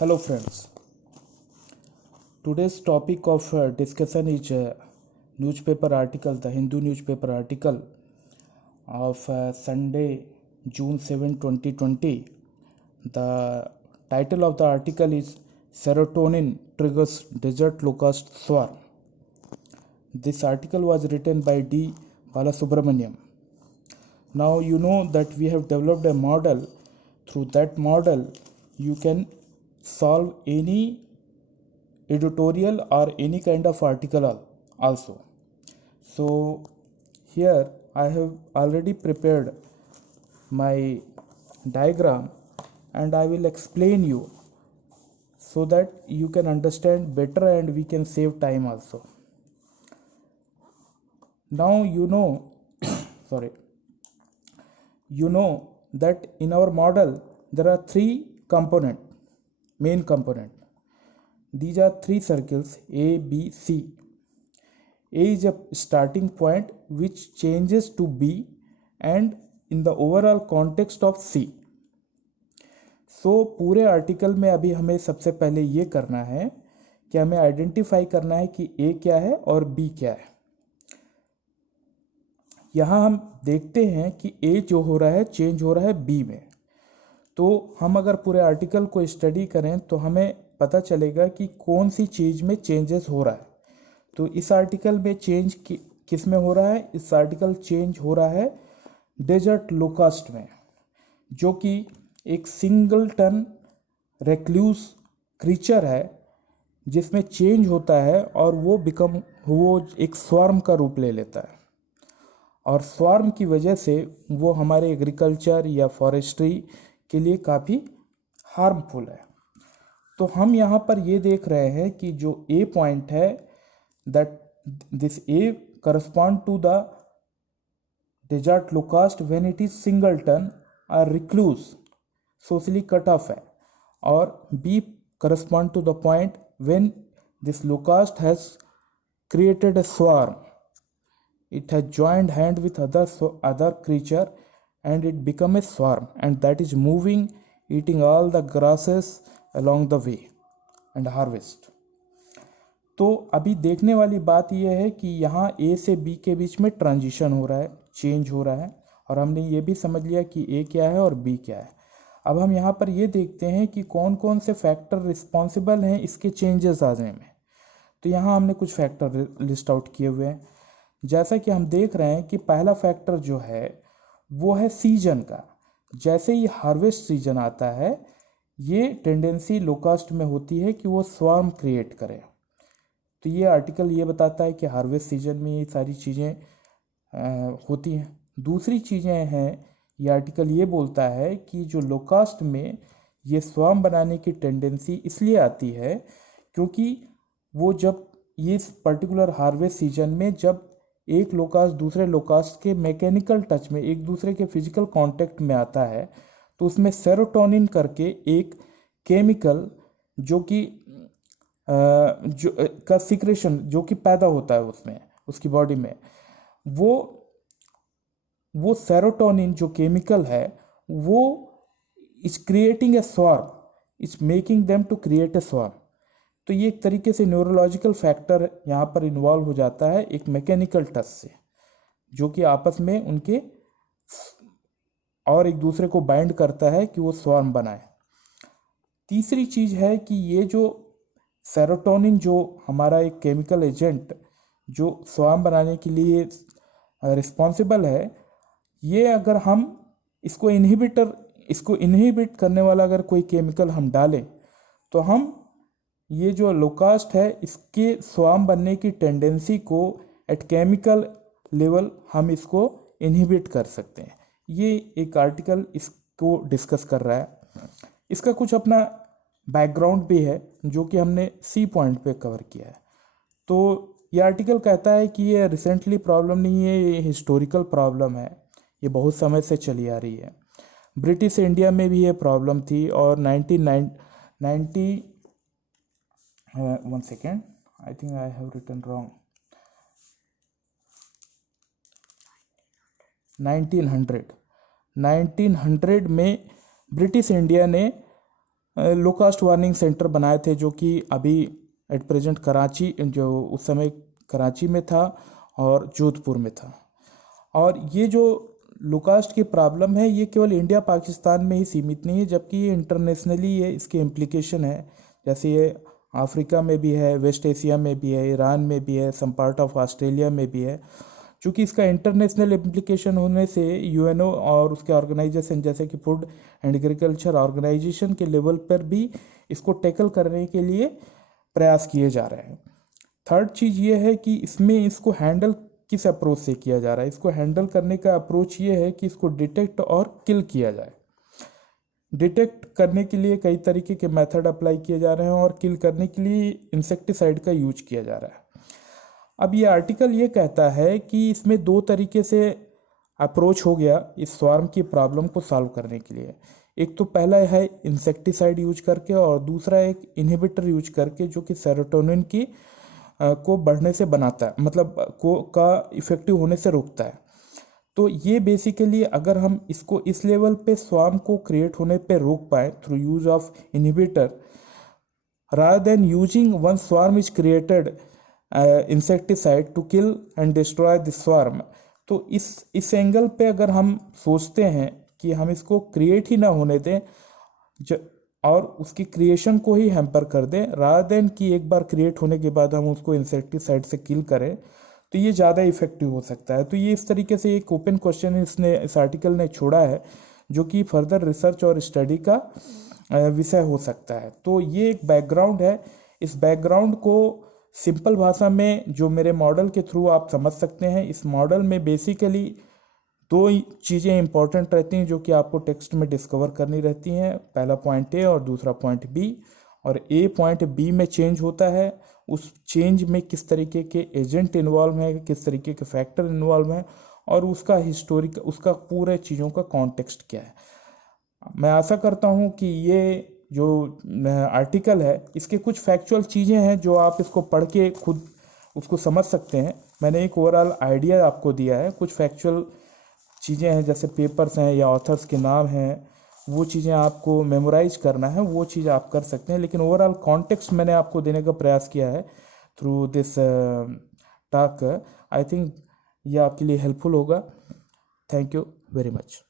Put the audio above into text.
Hello friends. Today's topic of discussion is newspaper article, the Hindu newspaper article of Sunday, June 7, 2020. The title of the article is Serotonin Triggers Desert Locust Swarm. This article was written by D. Balasubramaniam. Now you know that we have developed a model. Through that model, you can solve any editorial or any kind of article also. So here I have already prepared my diagram and I will explain you so that you can understand better and we can save time also. Now you know sorry you know that in our model there are three main component. These are three circles A, B, C. A is a starting point which changes to B and in the overall context of C. पूरे article में अभी हमें सबसे पहले ये करना है कि हमें आइडेंटिफाई करना है कि A क्या है और B क्या है. यहाँ हम देखते हैं कि A जो हो रहा है चेंज हो रहा है B में. तो हम अगर पूरे आर्टिकल को स्टडी करें तो हमें पता चलेगा कि कौन सी चीज़ में चेंजेस हो रहा है. तो इस आर्टिकल में चेंज किस में हो रहा है? इस आर्टिकल चेंज हो रहा है डेजर्ट लोकास्ट में, जो कि एक सिंगलटन रेक्लूस क्रीचर है जिसमें चेंज होता है और वो एक स्वार्म का रूप ले लेता है. और स्वार्म की वजह से वो हमारे एग्रीकल्चर या फॉरेस्ट्री के लिए काफ़ी हार्मफुल है. तो हम यहाँ पर ये देख रहे हैं कि जो ए पॉइंट है that this A correspond to the desert locust when it is singleton or recluse socially cut off है, और B correspond to the point when this locust has created a swarm. It has joined hand with other creature and it become a swarm, and that is moving, eating all the grasses along the way and harvest. तो अभी देखने वाली बात यह है कि यहाँ A से B के बीच में ट्रांजिशन हो रहा है, चेंज हो रहा है, और हमने ये भी समझ लिया कि A क्या है और B क्या है. अब हम यहाँ पर ये देखते हैं कि कौन कौन से फैक्टर रिस्पॉन्सिबल हैं इसके चेंजेस आने में. तो यहाँ हमने कुछ फैक्टर लिस्ट आउट किए हुए हैं. जैसा कि हम देख रहे हैं कि पहला फैक्टर जो है वो है सीजन का. जैसे ही हार्वेस्ट सीजन आता है, ये टेंडेंसी लोकास्ट में होती है कि वो स्वार्म क्रिएट करे. तो ये आर्टिकल ये बताता है कि हार्वेस्ट सीजन में ये सारी चीज़ें होती हैं. दूसरी चीज़ें हैं, ये आर्टिकल ये बोलता है कि जो लोकास्ट में ये स्वार्म बनाने की टेंडेंसी इसलिए आती है क्योंकि वो जब ये पर्टिकुलर हार्वेस्ट सीजन में जब एक लोकास्ट दूसरे लोकास्ट के मैकेनिकल टच में, एक दूसरे के फिजिकल कांटेक्ट में आता है, तो उसमें सेरोटोनिन करके एक केमिकल जो कि जो का सिक्रेशन जो कि पैदा होता है उसमें, उसकी बॉडी में, वो सेरोटोनिन जो केमिकल है वो is creating a swarm, is making them to create a swarm. तो ये एक तरीके से न्यूरोलॉजिकल फैक्टर यहाँ पर इन्वॉल्व हो जाता है एक मैकेनिकल टच से, जो कि आपस में उनके और एक दूसरे को बाइंड करता है कि वो स्वार्म बनाए. तीसरी चीज है कि ये जो सेरोटोनिन जो हमारा एक केमिकल एजेंट जो स्वार्म बनाने के लिए रिस्पॉन्सिबल है, ये अगर हम इसको इनहिबिट करने वाला अगर कोई केमिकल हम डालें तो हम ये जो लोकास्ट है इसके स्वार्म बनने की टेंडेंसी को एट केमिकल लेवल हम इसको इनहिबिट कर सकते हैं. ये एक आर्टिकल इसको डिस्कस कर रहा है. इसका कुछ अपना बैकग्राउंड भी है जो कि हमने सी पॉइंट पे कवर किया है. तो ये आर्टिकल कहता है कि ये रिसेंटली प्रॉब्लम नहीं है, ये हिस्टोरिकल प्रॉब्लम है, ये बहुत समय से चली आ रही है. ब्रिटिश इंडिया में भी ये प्रॉब्लम थी और 1990 1 second, I think I have written wrong. 1900 में ब्रिटिश इंडिया ने लो कास्ट वार्निंग सेंटर बनाए थे, जो कि अभी एट प्रेजेंट कराची, जो उस समय कराची में था और जोधपुर में था। और ये जो लो कास्ट की प्रॉब्लम है, ये केवल इंडिया पाकिस्तान में ही सीमित नहीं है, जबकि ये इंटरनेशनली ये इसके इम्प्लीकेशन है। जैसे ये अफ्रीका में भी है, वेस्ट एशिया में भी है, ईरान में भी है, सम पार्ट ऑफ ऑस्ट्रेलिया में भी है। चूँकि इसका इंटरनेशनल इम्प्लीकेशन होने से यूएनओ और उसके ऑर्गेनाइजेशन जैसे कि फूड एंड एग्रीकल्चर ऑर्गेनाइजेशन के लेवल पर भी इसको टैकल करने के लिए प्रयास किए जा रहे हैं। थर्ड चीज़ ये है कि इसमें इसको हैंडल किस अप्रोच से किया जा रहा है। इसको हैंडल करने का अप्रोच ये है कि इसको डिटेक्ट और किल किया जाए। डिटेक्ट करने के लिए कई तरीके के मेथड अप्लाई किए जा रहे हैं और किल करने के लिए इंसेक्टिसाइड का यूज किया जा रहा है। अब ये आर्टिकल ये कहता है कि इसमें दो तरीके से अप्रोच हो गया इस स्वार्म की प्रॉब्लम को सॉल्व करने के लिए। एक तो पहला है इंसेक्टिसाइड यूज करके, और दूसरा एक इनहिबिटर यूज करके, जो कि सेरोटोनिन की को बढ़ने से बनाता है, मतलब को का इफेक्टिव होने से रोकता है। तो ये बेसिकली अगर हम इसको इस लेवल पे स्वार्म को क्रिएट होने पे रोक पाए through use of inhibitor, rather than using one swarm is created insecticide to kill and destroy the swarm। तो इस एंगल पे अगर हम सोचते हैं कि हम इसको क्रिएट ही ना होने दें, और उसकी क्रिएशन को ही हैम्पर कर दें, रादर देन कि एक बार क्रिएट होने के बाद हम उसको इंसेक्टिसाइड से किल करें, तो ये ज़्यादा इफेक्टिव हो सकता है। तो ये इस तरीके से एक ओपन क्वेश्चन इस आर्टिकल ने छोड़ा है, जो कि फर्दर रिसर्च और स्टडी का विषय हो सकता है। तो ये एक बैकग्राउंड है। इस बैकग्राउंड को सिंपल भाषा में जो मेरे मॉडल के थ्रू आप समझ सकते हैं। इस मॉडल में बेसिकली दो चीज़ें इंपॉर्टेंट रहती हैं जो कि आपको टेक्स्ट में डिस्कवर करनी रहती हैं। पहला पॉइंट ए और दूसरा पॉइंट बी। और ए पॉइंट बी में चेंज होता है, उस चेंज में किस तरीके के एजेंट इन्वॉल्व हैं, किस तरीके के फैक्टर इन्वॉल्व हैं, और उसका हिस्टोरिक, उसका पूरे चीज़ों का कॉन्टेक्स्ट क्या है। मैं आशा करता हूँ कि ये जो आर्टिकल है, इसके कुछ फैक्चुअल चीज़ें हैं जो आप इसको पढ़ के खुद उसको समझ सकते हैं। मैंने एक ओवरऑल आइडिया आपको दिया है। कुछ फैक्चुअल चीज़ें हैं, जैसे पेपर्स हैं या ऑथर्स के नाम हैं, वो चीज़ें आपको मेमोराइज करना है, वो चीज़ आप कर सकते हैं। लेकिन ओवरऑल कॉन्टेक्स्ट मैंने आपको देने का प्रयास किया है through this talk. I think ये आपके लिए हेल्पफुल होगा। Thank you very much.